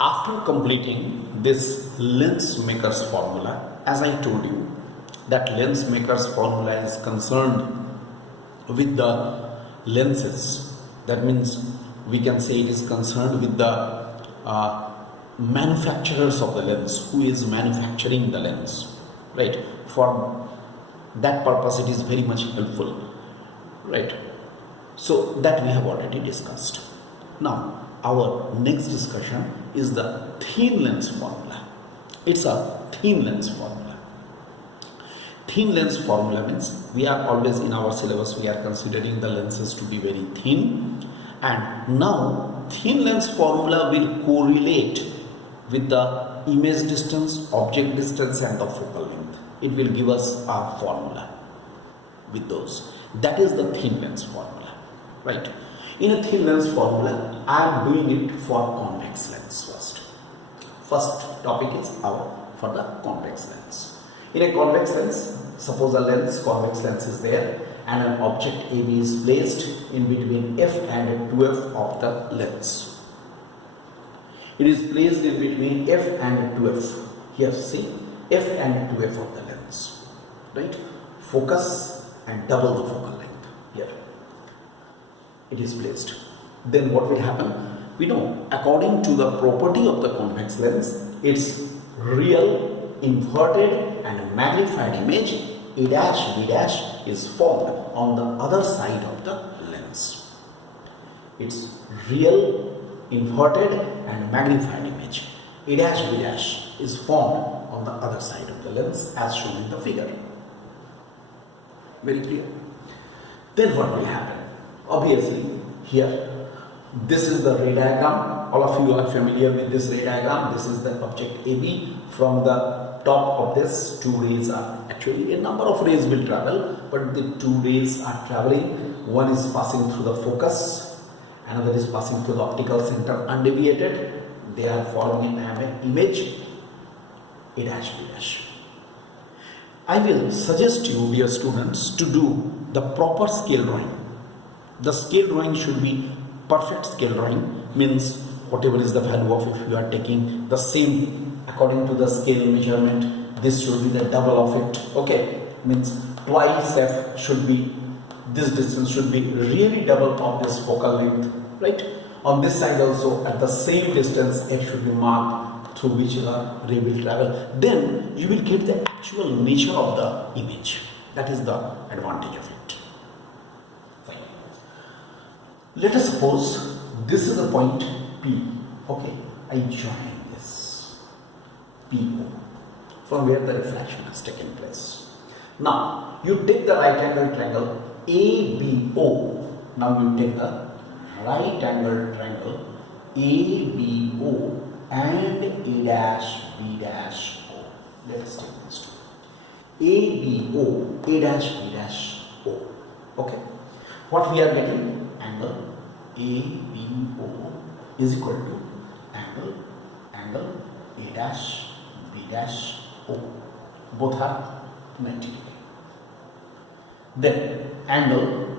After completing this lens maker's formula, as I told you, that lens maker's formula is concerned with the lenses. That means we can say it is concerned with the manufacturers of the lens, who is manufacturing the lens, right? For that purpose it is very much helpful, right? So that we have already discussed. Now our next discussion is the thin lens formula. It's a thin lens formula. Thin lens formula means we are always in our syllabus we are considering the lenses to be very thin, and now thin lens formula will correlate with the image distance, object distance and the focal length. It will give us a formula with those. That is the thin lens formula, right? In a thin lens formula, I am doing it for convex lens first. First topic is for the convex lens. In a convex lens, suppose a lens, convex lens is there, and an object AB is placed in between F and 2F of the lens. It is placed in between F and 2F. Here see, F and 2F of the lens, right? Focus and double the focal length. Here it is placed. Then what will happen? We know according to the property of the convex lens, its real, inverted and magnified image A dash B dash is formed on the other side of the lens. Its real, inverted and magnified image A dash B dash is formed on the other side of the lens as shown in the figure. Very clear. Then what will happen? Obviously here this is the ray diagram. All of you are familiar with this ray diagram. This is the object AB. From the top of this, two rays are actually, a number of rays will travel, but the two rays are traveling. One is passing through the focus, another is passing through the optical center undeviated. They are forming an image A dash B dash. I will suggest you, dear students, to do the proper scale drawing. The scale drawing should be perfect scale drawing, means whatever is the value of, if you are taking the same according to the scale measurement, this should be the double of it. Okay, means twice F should be, this distance should be really double of this focal length, right? On this side also at the same distance F should be marked through which the ray will travel. Then you will get the actual nature of the image. That is the advantage of it. Fine. Let us suppose this is a point P. Okay, I join this PO from where the refraction has taken place. Now you take the right angle triangle ABO. Now you take the right angle triangle ABO and A dash B dash O. Let us take this two. ABO, A dash B dash O. Okay. What we are getting? Angle ABO is equal to angle A dash B dash O. Both are 90 degree. Then angle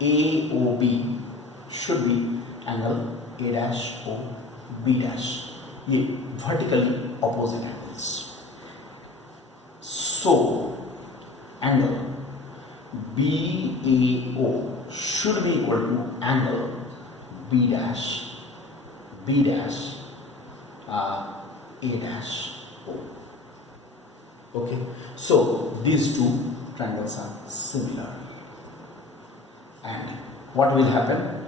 AOB should be angle A dash O B dash. ये vertically opposite angles. So angle BAO should be equal to angle B dash A dash O. Okay, so these two triangles are similar. And what will happen?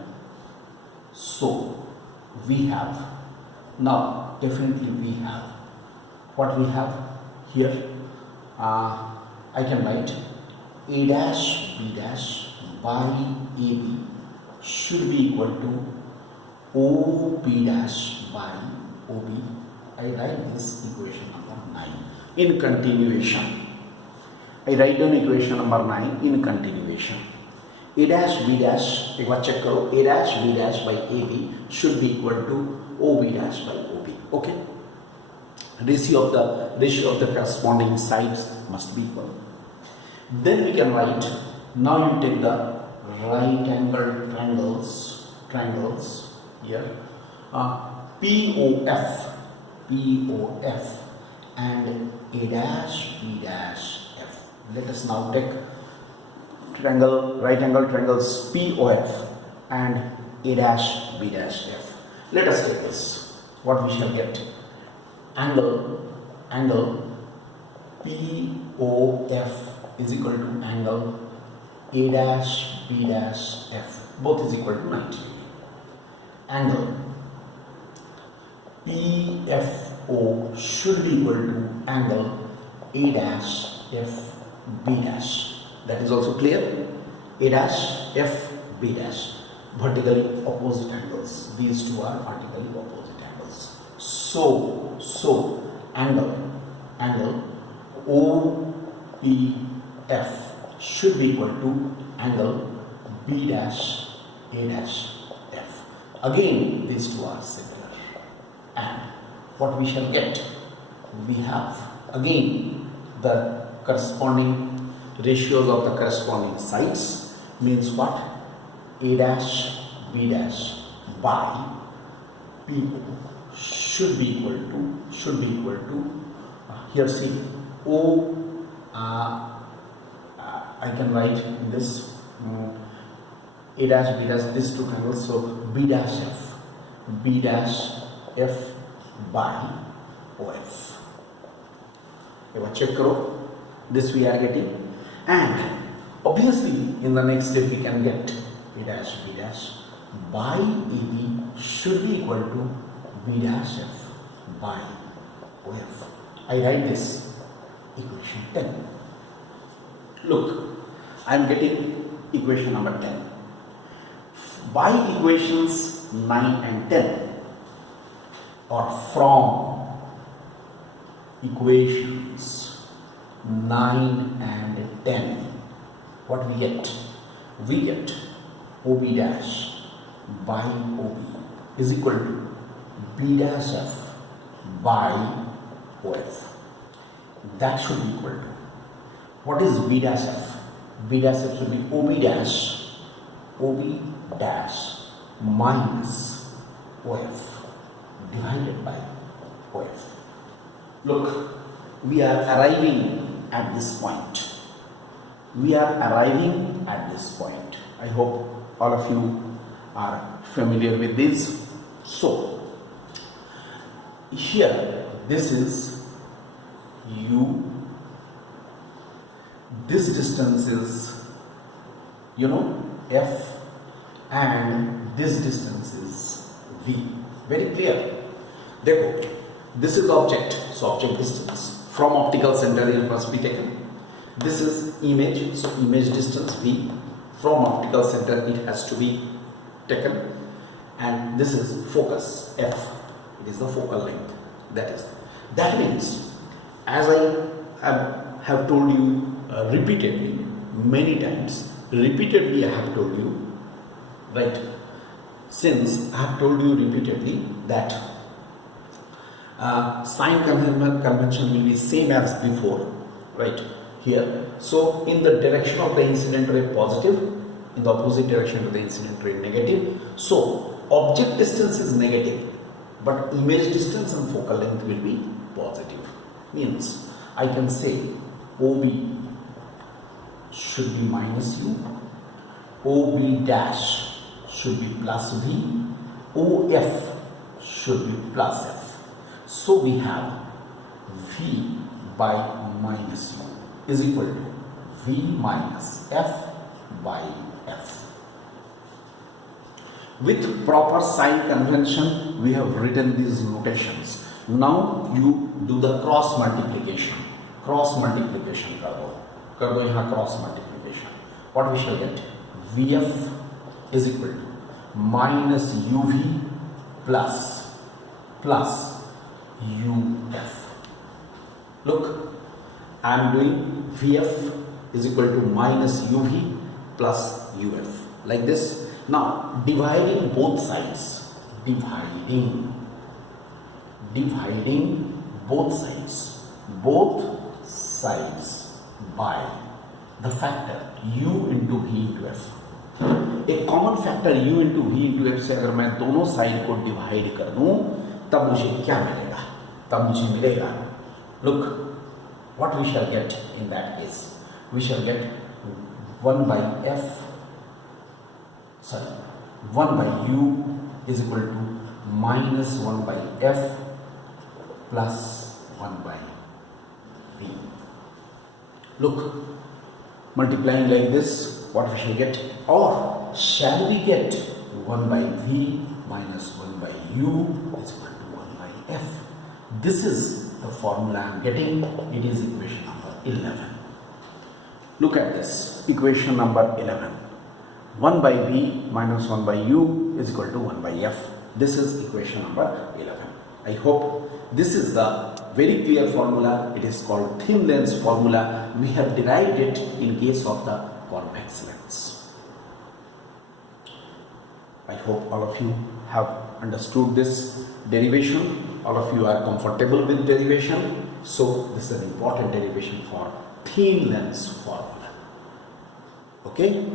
So we have, now definitely we have, what we have here, I can write A dash B dash by AB should be equal to OB dash by OB. I write this equation number 9 in continuation. I write down equation number 9 in continuation. A dash B dash, एक बार check करो, A dash B dash by AB should be equal to OB dash by OB. Okay. Ratio of the corresponding sides must be equal. Then we can write, now you take the right angle triangles here. POF, and A dash, B dash, F. Let us now take right angle triangles POF and A dash, B dash, F. Let us take this. What we shall get? Angle POF is equal to angle A dash, B dash, F. Both is equal to 90 degree. Angle PFO should be equal to angle A dash, F, B dash. That is also clear. A dash, F, B dash. Vertically opposite angles. These two are vertically opposite angles. So angle OPF should be equal to angle B dash, A dash, F. Again, these two are similar. And what we shall get? We have again the corresponding ratios of the corresponding sides. Means what? A dash, B dash by PO should be equal to here see O, I can write in this A dash, B dash, these two triangles, so B dash F by OF. Check karo, this we are getting, and obviously in the next step we can get A dash, B dash by AB should be equal to B dash F by OF. I write this equation 10. Look, I am getting equation number 10. By equations 9 and 10, or from equations 9 and 10, what we get? We get OB dash by OB is equal to B dash F by OF. That should be equal to, what is B dash F? B dash F should be OB dash minus OF divided by OF. Look, we are arriving at this point. I hope all of you are familiar with this. So, here, this is U, this distance is, F, and this distance is V. Very clear. Therefore, this is object, so object distance from optical center it must be taken. This is image, so image distance V. From optical center it has to be taken, and this is focus F. It is the focal length. That means, as I have told you repeatedly, many times, I have told you, right? Since I have told you repeatedly that sign convention will be same as before, right? Here, so in the direction of the incident ray positive, in the opposite direction of the incident ray negative. So object distance is negative, but image distance and focal length will be positive. Means I can say OB should be minus U, OB dash should be plus V, OF should be plus F. So we have V by minus U is equal to V minus F by F. With proper sign convention, we have written these notations. Now you do the cross multiplication. Cross multiplication कर दो यहाँ cross multiplication. What we shall get? VF is equal to minus UV plus UF. Look, I am doing VF is equal to minus UV plus UF like this. Now dividing both sides, dividing both sides by the factor U into V into F. एक common factor U into V into F से अगर मैं दोनों side को divide कर दूं तब मुझे क्या मिलेगा? तब मुझे मिलेगा, look, what we shall get in that case? We shall get 1 by u is equal to minus 1 by f plus 1 by v. Look, multiplying like this, what we shall get? Or shall we get 1 by v minus 1 by u is equal to 1 by f? This is the formula I am getting. It is equation number 11. Look at this, equation number 11. 1 by v minus 1 by u is equal to 1 by f. This is equation number 11. I hope this is the very clear formula. It is called thin lens formula. We have derived it in case of the convex lens. I hope all of you have understood this derivation. All of you are comfortable with derivation. So this is an important derivation for thin lens formula. Okay.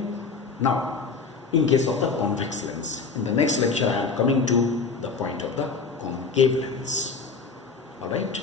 Now, in case of the convex lens, in the next lecture I am coming to the point of the concave lens. All right.